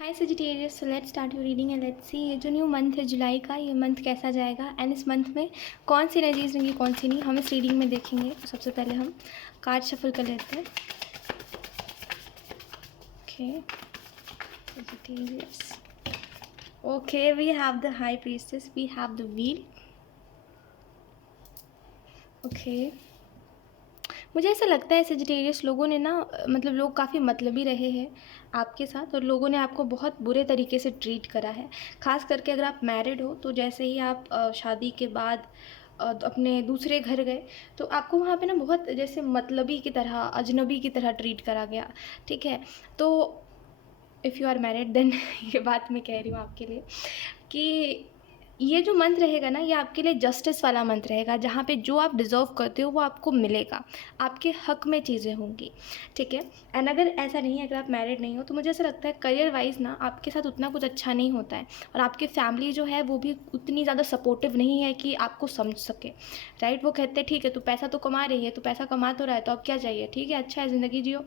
Hi Sagittarius, so let's start your reading and let's see ये जो new month है जुलाई का, ये मंथ कैसा जाएगा एंड इस मंथ में कौन सी एनर्जीज रहेंगी कौन सी नहीं, हम इस रीडिंग में देखेंगे। तो सबसे पहले हम कार्ड शफल कर लेते हैं। Okay Sagittarius, okay we have the high priestess, we have the wheel. Okay, मुझे ऐसा लगता है सजिटेरियस लोगों ने ना, मतलब लोग काफ़ी मतलबी रहे हैं आपके साथ और लोगों ने आपको बहुत बुरे तरीके से ट्रीट करा है। ख़ास करके अगर आप मैरिड हो तो जैसे ही आप शादी के बाद अपने दूसरे घर गए तो आपको वहाँ पे ना बहुत जैसे मतलबी की तरह, अजनबी की तरह ट्रीट करा गया। ठीक है, तो if you are married then ये बात मैं कह रही हूँ आपके लिए कि ये जो मंथ रहेगा ना, ये आपके लिए जस्टिस वाला मंथ रहेगा, जहाँ पे जो आप डिज़र्व करते हो वो आपको मिलेगा, आपके हक में चीज़ें होंगी। ठीक है, एंड अगर ऐसा नहीं है, अगर आप मैरिड नहीं हो तो मुझे ऐसा लगता है करियर वाइज ना आपके साथ उतना कुछ अच्छा नहीं होता है और आपकी फैमिली जो है वो भी उतनी ज़्यादा सपोर्टिव नहीं है कि आपको समझ सके। राइट, वो कहते हैं ठीक है, तू पैसा तो कमा रही है, तू पैसा कमा तो रहा है, तो अब क्या चाहिए, ठीक है अच्छा है, ज़िंदगी जियो,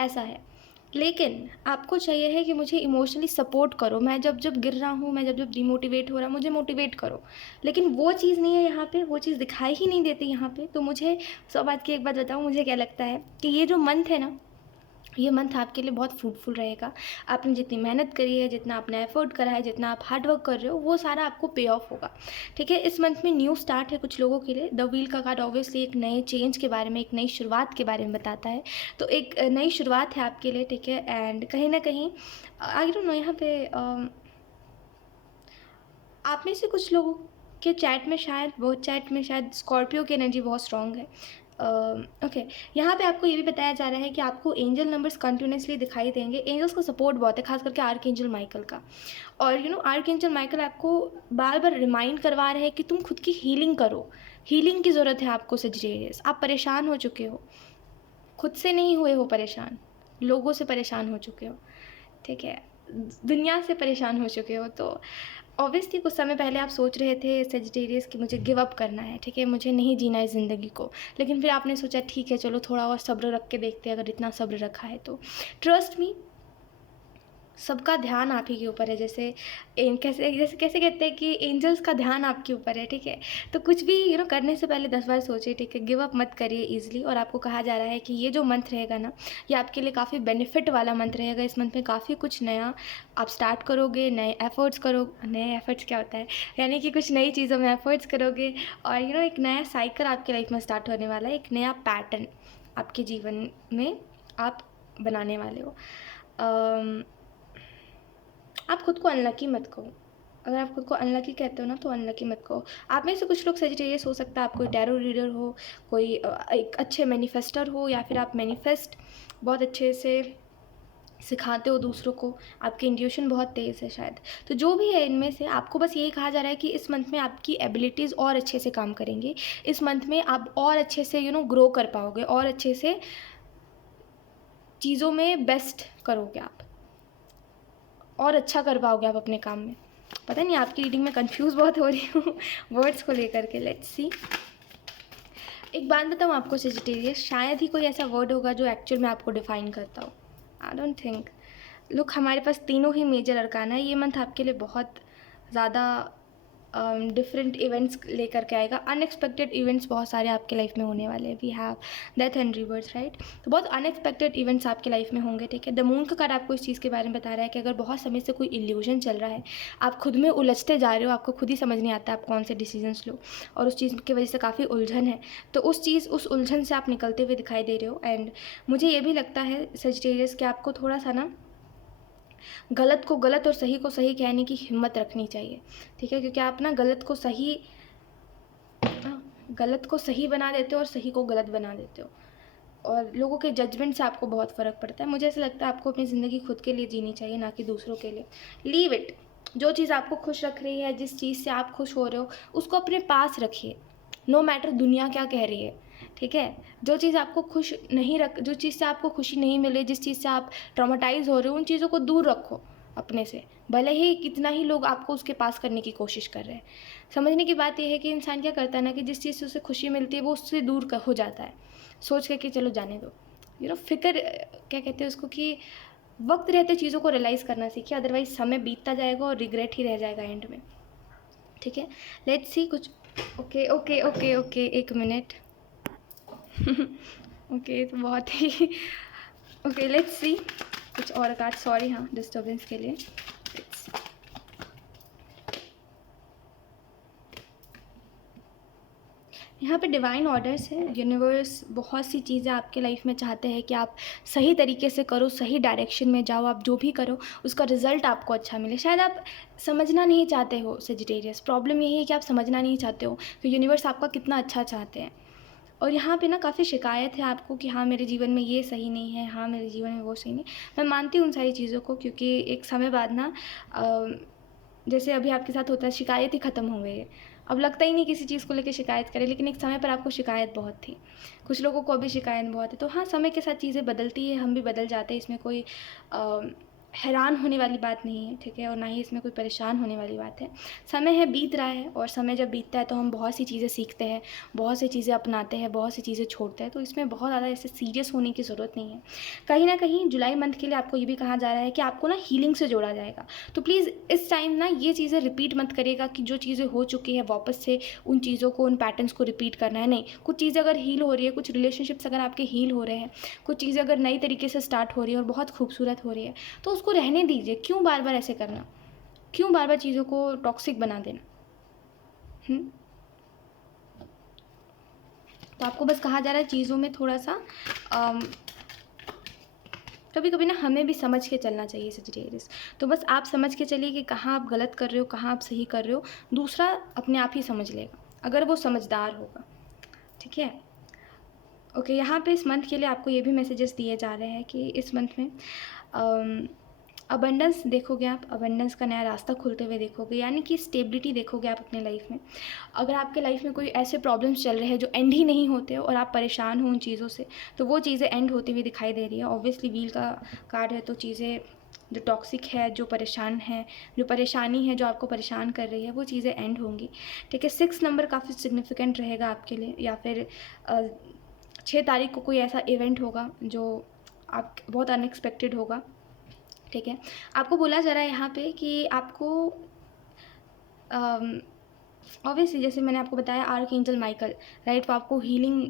ऐसा है। लेकिन आपको चाहिए है कि मुझे इमोशनली सपोर्ट करो, मैं जब जब गिर रहा हूँ, मैं जब जब डिमोटिवेट हो रहा, मुझे मोटिवेट करो। लेकिन वो चीज़ नहीं है यहाँ पे, वो चीज़ दिखाई ही नहीं देती यहाँ पे। तो मुझे सब बात की एक बात बताऊँ, मुझे क्या लगता है कि ये जो मंथ है ना, ये मंथ आपके लिए बहुत फ्रूटफुल रहेगा। आपने जितनी मेहनत करी है, जितना आपने एफर्ट करा है, जितना आप हार्ड वर्क कर रहे हो, वो सारा आपको पे ऑफ होगा। ठीक है, इस मंथ में न्यू स्टार्ट है कुछ लोगों के लिए। द व्हील का कार्ड ऑब्वियसली एक नए चेंज के बारे में, एक नई शुरुआत के बारे में बताता है। तो एक नई शुरुआत है आपके लिए। ठीक है, एंड कहीं ना कहीं आई डोंट नो, यहाँ पे आप में से कुछ लोगों के चैट में शायद, बहुत चैट में शायद स्कॉर्पियो की एनर्जी बहुत स्ट्रॉन्ग है। ओके, यहाँ पे आपको ये भी बताया जा रहा है कि आपको एंजल नंबर्स कंटिन्यूसली दिखाई देंगे। एंजल्स का सपोर्ट बहुत है, खास करके आर्क एंजल माइकल का। और you know arc angel Michael आपको बार बार रिमाइंड करवा रहे हैं कि तुम खुद की हीलिंग करो। हीलिंग की ज़रूरत है आपको सजिटेरियस। आप परेशान हो चुके हो, खुद से नहीं हुए हो परेशान, लोगों से परेशान हो चुके हो। ठीक है, दुनिया से परेशान हो चुके हो। तो ऑब्वियसली कुछ समय पहले आप सोच रहे थे सेजिटेरियस कि मुझे गिव अप करना है, ठीक है, मुझे नहीं जीना है ज़िंदगी को। लेकिन फिर आपने सोचा ठीक है चलो थोड़ा और सब्र रख के देखते हैं, अगर इतना सब्र रखा है तो। ट्रस्ट मी, सबका ध्यान आप ही के ऊपर है। जैसे कैसे जैसे कैसे कहते हैं कि एंजल्स का ध्यान आपके ऊपर है। ठीक है, तो कुछ भी करने से पहले 10 बार सोचिए। ठीक है, गिव अप मत करिए ईजिली। और आपको कहा जा रहा है कि ये जो मंथ रहेगा ना, ये आपके लिए काफ़ी बेनिफिट वाला मंथ रहेगा। इस मंथ में काफ़ी कुछ नया आप स्टार्ट करोगे, नए एफर्ट्स करो। नए एफर्ट्स क्या होता है, यानी कि कुछ नई चीज़ों में एफर्ट्स करोगे और एक नया साइकिल आपकी लाइफ में स्टार्ट होने वाला है। एक नया पैटर्न आपके जीवन में आप बनाने वाले हो। आप खुद को अनलकी मत कहो। अगर आप खुद को अनलकी कहते हो ना, तो अनलकी मत कहो। आप में से कुछ लोग सजिटेरियस हो सकता है, आप कोई टैरो रीडर हो, कोई एक अच्छे मैनिफेस्टर हो, या फिर आप मैनिफेस्ट बहुत अच्छे से सिखाते हो दूसरों को, आपकी इंट्यूशन बहुत तेज़ है शायद। तो जो भी है इनमें से, आपको बस यही कहा जा रहा है कि इस मंथ में आपकी एबिलिटीज़ और अच्छे से काम करेंगी। इस मंथ में आप और अच्छे से ग्रो कर पाओगे, और अच्छे से चीज़ों में बेस्ट करोगे आप, और अच्छा कर पाओगे आप अपने काम में। पता नहीं, आपकी रीडिंग में कंफ्यूज बहुत हो रही हूँ वर्ड्स को लेकर के। लेट्स सी, एक बात बताऊँ आपको सेजिटेरियस, शायद ही कोई ऐसा वर्ड होगा जो एक्चुअल में आपको डिफाइन करता हो। I don't think. लुक, हमारे पास तीनों ही मेजर अरकान है। ये मंथ आपके लिए बहुत ज़्यादा डिफरेंट इवेंट्स लेकर के आएगा। अनएक्सपेक्टेड इवेंट्स बहुत सारे आपके लाइफ में होने वाले हैं। We have death and reverse, right. तो बहुत अनएक्सपेक्टेड इवेंट्स आपके लाइफ में होंगे। ठीक है, द मून का कार्ड आपको इस चीज़ के बारे में बता रहा है कि अगर बहुत समय से कोई इल्यूजन चल रहा है, आप खुद में उलझते जा रहे हो, आपको खुद ही समझ नहीं आता आप कौन से डिसीजंस लो, और उस चीज़ की वजह से काफ़ी उलझन है, तो उस उलझन से आप निकलते हुए दिखाई दे रहे हो। एंड मुझे ये भी लगता है सजिटेरियस कि आपको थोड़ा सा ना गलत को गलत और सही को सही कहने की हिम्मत रखनी चाहिए। ठीक है, क्योंकि आप ना गलत को सही बना देते हो और सही को गलत बना देते हो, और लोगों के जजमेंट से आपको बहुत फ़र्क पड़ता है। मुझे ऐसा लगता है आपको अपनी ज़िंदगी खुद के लिए जीनी चाहिए, ना कि दूसरों के लिए। Leave it. जो चीज़ आपको खुश रख रही है, जिस चीज़ से आप खुश हो रहे हो, उसको अपने पास रखिए, नो मैटर दुनिया क्या कह रही है। ठीक है, जो चीज़ आपको खुश नहीं रख जो चीज़ से आपको खुशी नहीं मिल रही, जिस चीज़ से आप ट्रॉमाटाइज हो रहे हो, उन चीज़ों को दूर रखो अपने से, भले ही कितना ही लोग आपको उसके पास करने की कोशिश कर रहे हैं। समझने की बात यह है कि इंसान क्या करता है ना, कि जिस चीज़ से उसे खुशी मिलती है वो उससे दूर हो जाता है, सोच के कि चलो जाने दो। फिक्र क्या कहते हैं उसको, कि वक्त रहते चीज़ों को रियलाइज़ करना सीखिए, अदरवाइज समय बीतता जाएगा और रिग्रेट ही रह जाएगा एंड में। ठीक है, लेट्स सी कुछ। ओके ओके ओके ओके, एक मिनट। ओके, तो बहुत ही ओके, लेट्स सी कुछ और कार्ड। सॉरी हाँ, डिस्टर्बेंस के लिए। यहाँ पे डिवाइन ऑर्डर्स है। यूनिवर्स बहुत सी चीज़ें आपके लाइफ में चाहते हैं कि आप सही तरीके से करो, सही डायरेक्शन में जाओ, आप जो भी करो उसका रिजल्ट आपको अच्छा मिले। शायद आप समझना नहीं चाहते हो सेजिटेरियस, प्रॉब्लम यही है कि आप समझना नहीं चाहते हो कि यूनिवर्स आपका कितना अच्छा चाहते हैं। और यहाँ पे ना काफ़ी शिकायत है आपको कि हाँ मेरे जीवन में ये सही नहीं है, हाँ मेरे जीवन में वो सही नहीं। मैं मानती हूँ उन सारी चीज़ों को, क्योंकि एक समय बाद ना जैसे अभी आपके साथ होता है, शिकायत ही ख़त्म हो गई है। अब लगता ही नहीं किसी चीज़ को लेकर शिकायत करें, लेकिन एक समय पर आपको शिकायत बहुत थी, कुछ लोगों को अभी शिकायत बहुत है। तो हाँ, समय के साथ चीज़ें बदलती है, हम भी बदल जाते हैं, इसमें कोई हैरान होने वाली बात नहीं है। ठीक है, और ना ही इसमें कोई परेशान होने वाली बात है। समय है, बीत रहा है, और समय जब बीतता है तो हम बहुत सी चीज़ें सीखते हैं, बहुत सी चीज़ें अपनाते हैं, बहुत सी चीज़ें छोड़ते हैं। तो इसमें बहुत ज़्यादा ऐसे सीरियस होने की ज़रूरत नहीं है। कहीं ना कहीं जुलाई मंथ के लिए आपको ये भी कहा जा रहा है कि आपको ना हीलिंग से जोड़ा जाएगा। तो प्लीज़ इस टाइम ना ये चीज़ें रिपीट मत करिएगा कि जो चीज़ें हो चुकी है वापस से उन चीज़ों को, उन पैटर्न्स को रिपीट करना है। नहीं, कुछ चीज़ें अगर हील हो रही है, कुछ रिलेशनशिप्स अगर आपके हील हो रहे हैं, कुछ चीज़ें अगर नई तरीके से स्टार्ट हो रही है और बहुत खूबसूरत हो रही है, तो उसको रहने दीजिए। क्यों बार बार ऐसे करना, क्यों बार बार चीज़ों को टॉक्सिक बना देना। तो आपको बस कहा जा रहा है चीज़ों में थोड़ा सा कभी कभी ना हमें भी समझ के चलना चाहिए सेजिटेरियस। तो बस आप समझ के चलिए कि कहाँ आप गलत कर रहे हो, कहाँ आप सही कर रहे हो। दूसरा अपने आप ही समझ लेगा अगर वो समझदार होगा। ठीक है, ओके। यहाँ पे इस मंथ के लिए आपको ये भी मैसेजेस दिए जा रहे हैं कि इस मंथ में अबंडेंस देखोगे आप, अबंडेंस का नया रास्ता खुलते हुए देखोगे, यानी कि स्टेबिलिटी देखोगे आप अपने लाइफ में। अगर आपके लाइफ में कोई ऐसे प्रॉब्लम्स चल रहे हैं जो एंड ही नहीं होते और आप परेशान हो उन चीज़ों से, तो वो चीज़ें एंड होती हुई दिखाई दे रही है। ऑब्वियसली व्हील का कार्ड है, तो चीज़ें जो टॉक्सिक है, जो परेशान है, जो परेशानी है जो आपको परेशान कर रही है, वो चीज़ें एंड होंगी। ठीक है, 6 नंबर काफ़ी सिग्निफिकेंट रहेगा आपके लिए, या फिर 6 तारीख को कोई ऐसा इवेंट होगा जो आप बहुत अनएक्सपेक्टेड होगा। ठीक है, आपको बोला जा रहा है यहाँ पे कि आपको ऑब्वियसली जैसे मैंने आपको बताया आर्क एंजल माइकल, राइट, वो आपको हीलिंग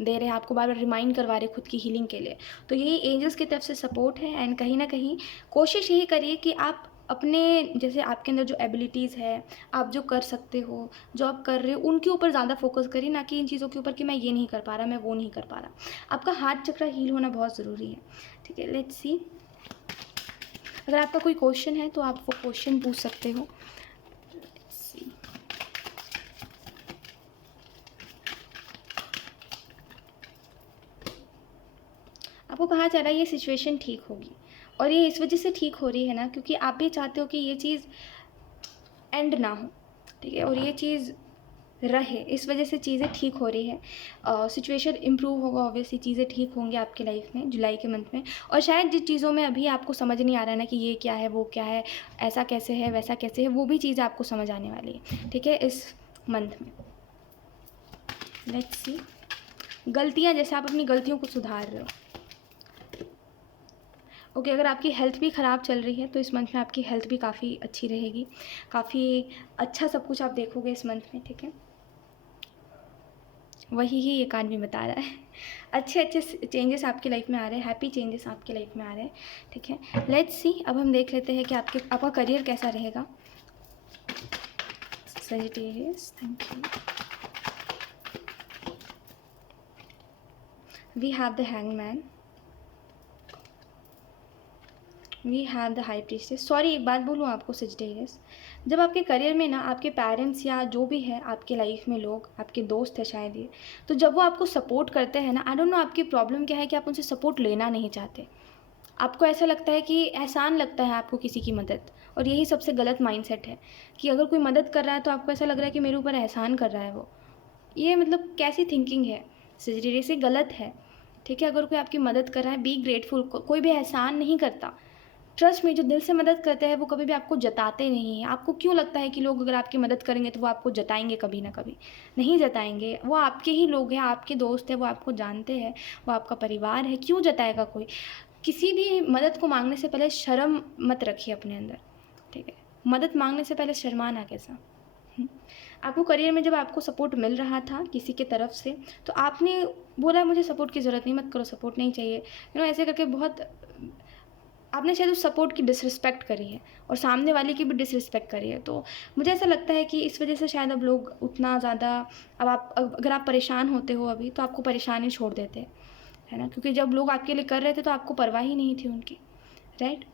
दे रहे हैं, आपको बार बार रिमाइंड करवा रहे हैं खुद की हीलिंग के लिए। तो यही एंजल्स की तरफ से सपोर्ट है। एंड कहीं ना कहीं कोशिश यही करिए कि आप अपने, जैसे आपके अंदर जो एबिलिटीज़ है, आप जो कर सकते हो, जो आप कर रहे हो, उनके ऊपर ज़्यादा फोकस करिए, ना कि इन चीज़ों के ऊपर कि मैं ये नहीं कर पा रहा, मैं वो नहीं कर पा रहा। आपका हार्ट चक्र हील होना बहुत ज़रूरी है। ठीक है, लेट्स सी। अगर आपका कोई क्वेश्चन है तो आप वो क्वेश्चन पूछ सकते हो। आपको कहा जा रहा है ये सिचुएशन ठीक होगी, और ये इस वजह से ठीक हो रही है ना क्योंकि आप भी चाहते हो कि ये चीज़ एंड ना हो। ठीक है, और ये चीज़ रहे, इस वजह से चीज़ें ठीक हो रही है। सिचुएशन इम्प्रूव होगा, ऑब्वियसली चीज़ें ठीक होंगी आपकी लाइफ में जुलाई के मंथ में। और शायद जिन चीज़ों में अभी आपको समझ नहीं आ रहा है ना कि ये क्या है, वो क्या है, ऐसा कैसे है, वैसा कैसे है, वो भी चीज़ आपको समझ आने वाली है। ठीक है, इस मंथ में। लेट्स सी, गलतियाँ, जैसे आप अपनी गलतियों को सुधार रहे हो। ओके, अगर आपकी हेल्थ भी ख़राब चल रही है तो इस मंथ में आपकी हेल्थ भी काफ़ी अच्छी रहेगी, काफ़ी अच्छा सब कुछ आप देखोगे इस मंथ में। ठीक है, वही ही ये कार्ड भी बता रहा है। अच्छे अच्छे चेंजेस आपकी लाइफ में आ रहे हैं, हैप्पी चेंजेस आपकी लाइफ में आ रहे हैं। ठीक है, लेट्स सी। अब हम देख लेते हैं कि आपका करियर कैसा रहेगा Sagittarius. Thank you. We have the hangman, we have the high priestess. Sorry, एक बात बोलूँ आपको सजिटेरियस, जब आपके करियर में ना आपके पेरेंट्स या जो भी है आपके लाइफ में लोग, आपके दोस्त है शायद ये, तो जब वो आपको सपोर्ट करते हैं ना, आई डोंट नो आपकी प्रॉब्लम क्या है कि आप उनसे सपोर्ट लेना नहीं चाहते। आपको ऐसा लगता है कि एहसान लगता है आपको किसी की मदद, और यही सबसे गलत माइंडसेट है कि अगर कोई मदद कर रहा है तो आपको ऐसा लग रहा है कि मेरे ऊपर एहसान कर रहा है वो। ये मतलब कैसी थिंकिंग है सजिटेरियस, ये गलत है। ठीक है, अगर कोई आपकी मदद कर रहा है, बी ग्रेटफुल। कोई भी एहसान नहीं करता, ट्रस्ट में जो दिल से मदद करते हैं वो कभी भी आपको जताते नहीं हैं। आपको क्यों लगता है कि लोग अगर आपकी मदद करेंगे तो वो आपको जताएंगे? कभी ना कभी नहीं जताएंगे। वो आपके ही लोग हैं, आपके दोस्त हैं, वो आपको जानते हैं, वो आपका परिवार है, क्यों जताएगा कोई? किसी भी मदद को मांगने से पहले शर्म मत रखिए अपने अंदर, ठीक है। मदद मांगने से पहले शर्माना कैसा। आपको करियर में जब आपको सपोर्ट मिल रहा था किसी के तरफ से, तो आपने बोला मुझे सपोर्ट की ज़रूरत नहीं, मत करो, सपोर्ट नहीं चाहिए, ऐसे करके बहुत आपने शायद उस सपोर्ट की डिसरिस्पेक्ट करी है और सामने वाले की भी डिसरिस्पेक्ट करी है। तो मुझे ऐसा लगता है कि इस वजह से शायद अब लोग उतना ज़्यादा, अगर आप परेशान होते हो अभी, तो आपको परेशानी छोड़ देते हैं, है ना, क्योंकि जब लोग आपके लिए कर रहे थे तो आपको परवाह ही नहीं थी उनकी, राइट।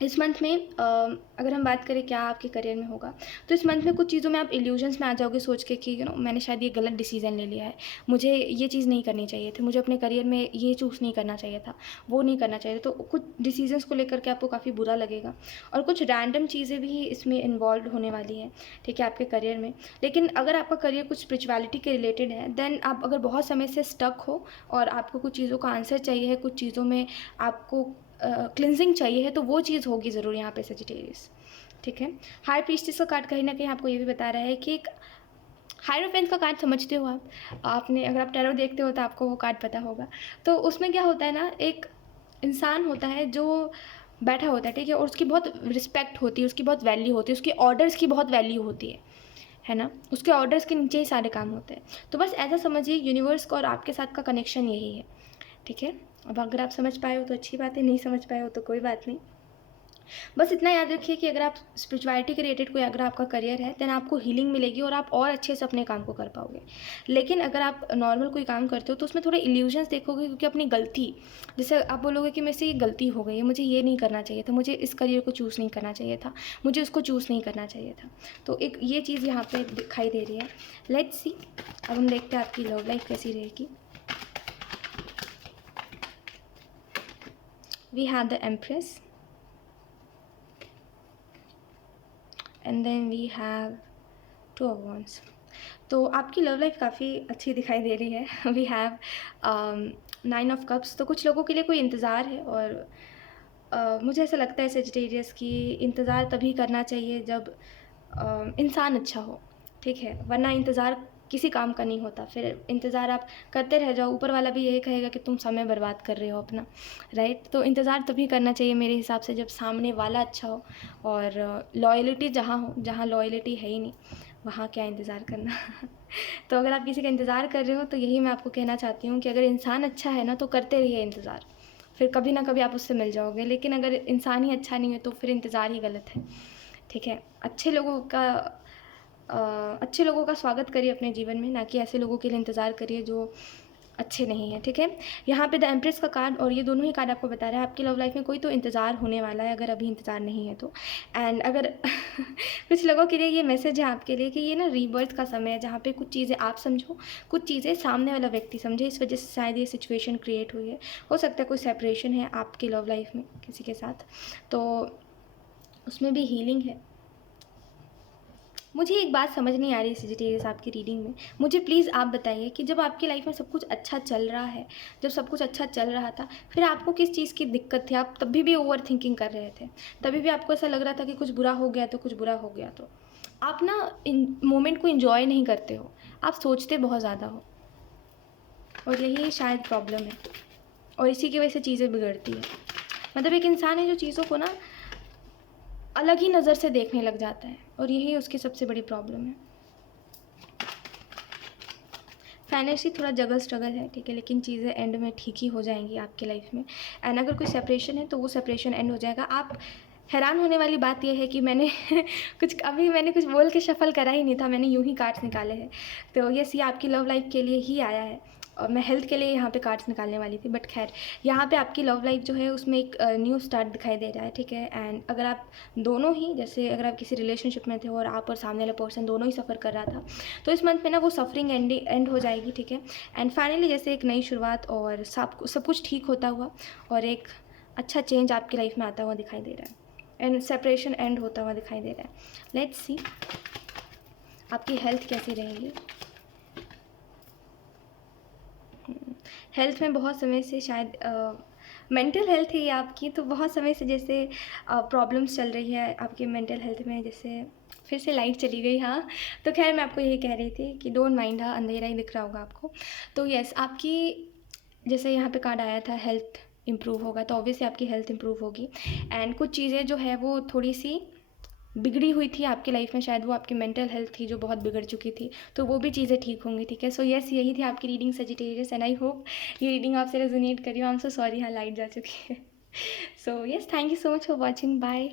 इस मंथ में अगर हम बात करें क्या आपके करियर में होगा, तो इस मंथ में कुछ चीज़ों में आप इल्यूजन्स में आ जाओगे सोच के कि मैंने शायद ये गलत डिसीजन ले लिया है, मुझे ये चीज़ नहीं करनी चाहिए थी, मुझे अपने करियर में ये चूज़ नहीं करना चाहिए था, वो नहीं करना चाहिए था। तो कुछ डिसीजंस को लेकर के आपको काफ़ी बुरा लगेगा और कुछ रैंडम चीज़ें भी इसमें इन्वॉल्व होने वाली हैं, ठीक है, आपके करियर में। लेकिन अगर आपका करियर कुछ स्पिरिचुअलिटी के रिलेटेड है, देन आप अगर बहुत समय से स्टक हो और आपको कुछ चीज़ों का आंसर चाहिए है, कुछ चीज़ों में आपको क्लिनजिंग चाहिए है, तो वो चीज़ होगी ज़रूर यहाँ पे सजिटेरियस, ठीक है। हाई प्रीस्टेस का कार्ड कहीं ना कहीं आपको ये भी बता रहा है कि एक हायरोफेंट का कार्ड समझते हो आपने अगर आप टैरो देखते हो तो आपको वो कार्ड पता होगा। तो उसमें क्या होता है ना, एक इंसान होता है जो बैठा होता है, ठीक है, और उसकी बहुत रिस्पेक्ट होती है, उसकी बहुत वैल्यू होती है, उसकी ऑर्डर्स की बहुत वैल्यू होती है ना, उसके ऑर्डर्स के नीचे ही सारे काम होते हैं। तो बस ऐसा समझिए यूनिवर्स का और आपके साथ का कनेक्शन यही है, ठीक है। अब अगर आप समझ पाए हो तो अच्छी बात है, नहीं समझ पाए हो तो कोई बात नहीं। बस इतना याद रखिए कि अगर आप स्पिरिचुअलिटी के रिलेटेड कोई अगर आपका करियर है, देन आपको हीलिंग मिलेगी और आप और अच्छे से अपने काम को कर पाओगे। लेकिन अगर आप नॉर्मल कोई काम करते हो तो उसमें थोड़े इल्यूजन्स देखोगे, क्योंकि अपनी गलती, जैसे आप बोलोगे कि मेरे से ये गलती हो गई है, मुझे ये नहीं करना चाहिए था, मुझे इस करियर को चूज़ नहीं करना चाहिए था, मुझे उसको चूज़ नहीं करना चाहिए था। तो एक ये चीज़ यहाँ पर दिखाई दे रही है। लेट्स सी, अब हम देखते हैं आपकी लव लाइफ कैसी रहेगी। We have the empress and then we have 2 of wands. तो आपकी लव लाइफ काफ़ी अच्छी दिखाई दे रही है। We have 9 of cups. तो कुछ लोगों के लिए कोई इंतज़ार है और मुझे ऐसा लगता है सजिटेरियस कि इंतज़ार तभी करना चाहिए जब इंसान अच्छा हो, ठीक है, वरना इंतज़ार किसी काम का नहीं होता। फिर इंतज़ार आप करते रह जाओ, ऊपर वाला भी यही कहेगा कि तुम समय बर्बाद कर रहे हो अपना, राइट। तो इंतज़ार तभी करना चाहिए मेरे हिसाब से जब सामने वाला अच्छा हो और लॉयल्टी जहाँ हो, जहाँ लॉयल्टी है ही नहीं वहाँ क्या इंतज़ार करना। तो अगर आप किसी का इंतज़ार कर रहे हो तो यही मैं आपको कहना चाहती हूँ कि अगर इंसान अच्छा है ना तो करते रहिए इंतज़ार, फिर कभी ना कभी आप उससे मिल जाओगे। लेकिन अगर इंसान ही अच्छा नहीं है तो फिर इंतज़ार ही गलत है, ठीक है। अच्छे लोगों का स्वागत करिए अपने जीवन में, ना कि ऐसे लोगों के लिए इंतज़ार करिए जो अच्छे नहीं हैं, ठीक है। यहाँ पे द एम्प्रेस का कार्ड और ये दोनों ही कार्ड आपको बता रहा है आपकी लव लाइफ में कोई तो इंतज़ार होने वाला है, अगर अभी इंतज़ार नहीं है तो। एंड अगर कुछ लोगों के लिए ये मैसेज है आपके लिए कि ये ना रीबर्थ का समय है, जहाँ पे कुछ चीज़ें आप समझो, कुछ चीज़ें सामने वाला व्यक्ति समझे, इस वजह से शायद ये सिचुएशन क्रिएट हुई है। हो सकता है कोई सेपरेशन है आपकी लव लाइफ में किसी के साथ, तो उसमें भी हीलिंग है। मुझे एक बात समझ नहीं आ रही सजिटेरियस आपकी रीडिंग में, मुझे प्लीज़ आप बताइए कि जब आपकी लाइफ में सब कुछ अच्छा चल रहा है, जब सब कुछ अच्छा चल रहा था, फिर आपको किस चीज़ की दिक्कत थी? आप तभी भी ओवर थिंकिंग कर रहे थे, तभी भी आपको ऐसा लग रहा था कि कुछ बुरा हो गया तो, कुछ बुरा हो गया तो। आप ना इन मोमेंट को इन्जॉय नहीं करते हो, आप सोचते बहुत ज़्यादा हो और यही शायद प्रॉब्लम है और इसी की वजह से चीज़ें बिगड़ती है। मतलब एक इंसान है जो चीज़ों को ना अलग ही नज़र से देखने लग जाता है और यही उसकी सबसे बड़ी प्रॉब्लम है। फाइनेंशियली थोड़ा जगह स्ट्रगल है, ठीक है, लेकिन चीज़ें एंड में ठीक ही हो जाएंगी आपके लाइफ में। एंड अगर कोई सेपरेशन है तो वो सेपरेशन एंड हो जाएगा। आप हैरान होने वाली बात यह है कि मैंने मैंने कुछ बोल के शफल करा ही नहीं था, मैंने यूं ही कार्ड्स निकाले हैं। तो यस, ये आपकी लव लाइफ के लिए ही आया है और मैं हेल्थ के लिए यहाँ पे कार्ड्स निकालने वाली थी, बट खैर यहाँ पे आपकी लव लाइफ जो है उसमें एक न्यू स्टार्ट दिखाई दे रहा है, ठीक है। एंड अगर आप दोनों ही, जैसे अगर आप किसी रिलेशनशिप में थे और आप और सामने वाला पर्सन दोनों ही सफ़र कर रहा था, तो इस मंथ में ना वो सफरिंग एंड हो जाएगी, ठीक है। एंड फाइनली जैसे एक नई शुरुआत और सब कुछ ठीक होता हुआ और एक अच्छा चेंज आपकी लाइफ में आता हुआ दिखाई दे रहा है एंड सेपरेशन एंड होता हुआ दिखाई दे रहा है। लेट्स सी आपकी हेल्थ कैसी रहेगी। हेल्थ में बहुत समय से शायद मेंटल हेल्थ है ये आपकी, तो बहुत समय से जैसे प्रॉब्लम्स चल रही है आपकी मेंटल हेल्थ में। जैसे फिर से लाइट चली गई, हाँ, तो खैर मैं आपको यही कह रही थी कि डोंट माइंड, हाँ, अंधेरा ही दिख रहा होगा आपको। तो यस, आपकी जैसे यहाँ पे कार्ड आया था हेल्थ, इम्प्रूव होगा तो ऑब्वियसली आपकी हेल्थ इम्प्रूव होगी। एंड कुछ चीज़ें जो है वो थोड़ी सी बिगड़ी हुई थी आपकी लाइफ में, शायद वो आपकी मेंटल हेल्थ थी जो बहुत बिगड़ चुकी थी, तो वो भी चीज़ें ठीक होंगी, ठीक है। सो यस, यही थी आपकी reading Sagittarius, and I hope ये रीडिंग आपसे रेजोनेट करी हो। आई एम सो सॉरी, हाँ लाइट जा चुकी है। So yes, thank you so much for watching, bye.